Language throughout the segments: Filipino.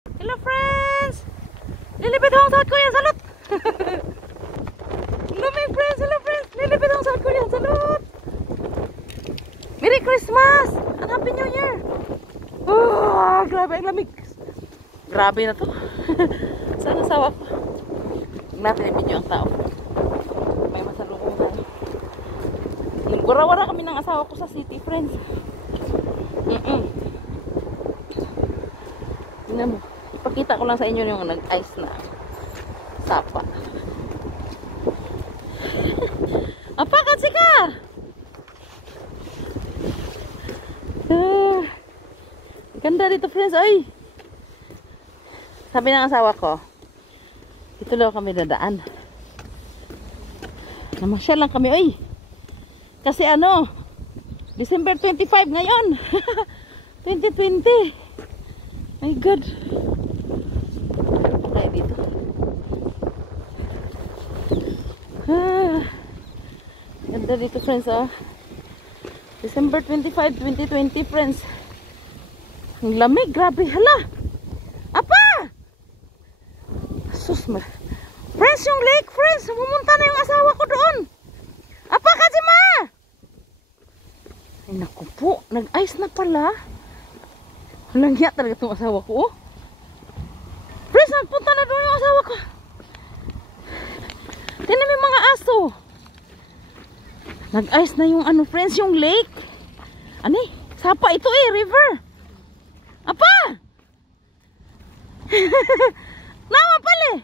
Hello friends! Lilipit akong sahod ko yan, salot! Hello my friends, hello friends! Lilipit akong sahod ko yan, salot! Merry Christmas! And Happy New Year! Oh, grabe ang lamig! Grabe na to! Saan asawa ko? Napinipin nyo ang tao. May masalubong na. Nagwara-wara kami ng asawa ko sa city, friends. Tingnan mo. Ipakita ko lang sa inyo yung nag-ice na sapa. Apa kasi ka? Ganda dito, friends. Ay! Sabi ng asawa ko, ito lang kami dadaan. Namasyal lang kami. Ay! Kasi ano, December 25 ngayon. 2020. My God. Tayo dito. Ganda dito, friends. Oh. December 25, 2020, friends. Ang lamig. Grabe. Hala. Apa? Sus. Friends, yung lake, friends. Pumunta na yung asawa ko doon. Apa ka, Jima? Ay, naku po. Nag-ice na pala. Walang hiya talaga itong asawa ko. Oh. Friends, nagpunta na doon yung asawa ko. Tingnan mo yung mga aso. Nag-ice na yung ano, friends, yung lake. Ano eh? Sapa ito eh, river. Apa? Nawa pala eh.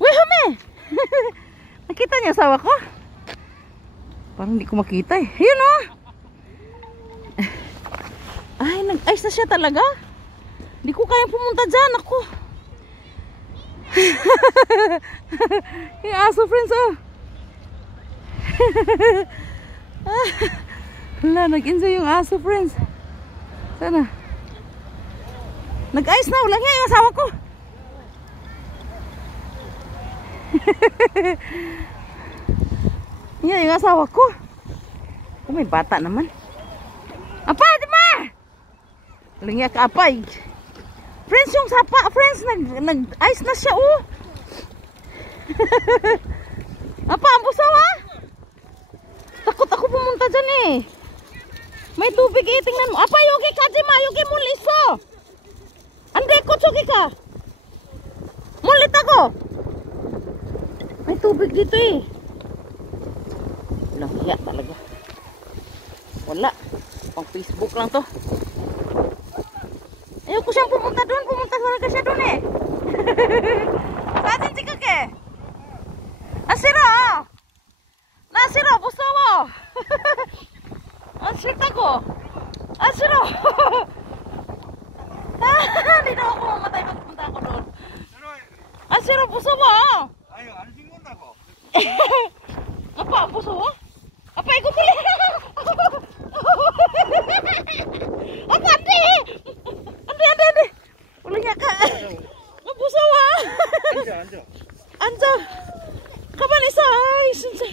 Wihame. Nakita niya asawa ko? Parang hindi ko makita eh. Yun oh. Ay, nag-ice na siya talaga. Hindi ko kaya pumunta dyan. Ako. Yung aso, friends, oh. Wala, nag-enjoy yung aso, friends. Sana. Nag-ice na. Wala nga yung asawa ko. Yan yung asawa ko. Oh, may bata naman. Apa, di ba? Lingya ka, apay. Friends, yung sapa, friends, nag-ice na siya, oh. Apa, ang busaw, ah. Takot ako pumunta dyan, eh. May tubig, eh. Tingnan mo. Apa, yogi ka, Jima. Yogi mo liso. Ande ko, tsugi ka. Mulit ako. May tubig dito, eh. Walang hiya talaga. Wala. Pang Facebook lang to. Ayoko siyang pumunta doon. Pumunta talaga siya doon eh. Saan si Kake? Nasira! Nasira! Busto mo! Nasita ko! Nasira! Hindi na ako mamatay pag pumunta ako doon. Nasira! Busto mo! Ayo, ano singunta ko? Apa? Busto mo? Apa? Ikaw muli! Apa? Andi! Andi! Wala niya ka! Nabusaw ah! Anja. Anja! Kapan isa! Ay, sinsa!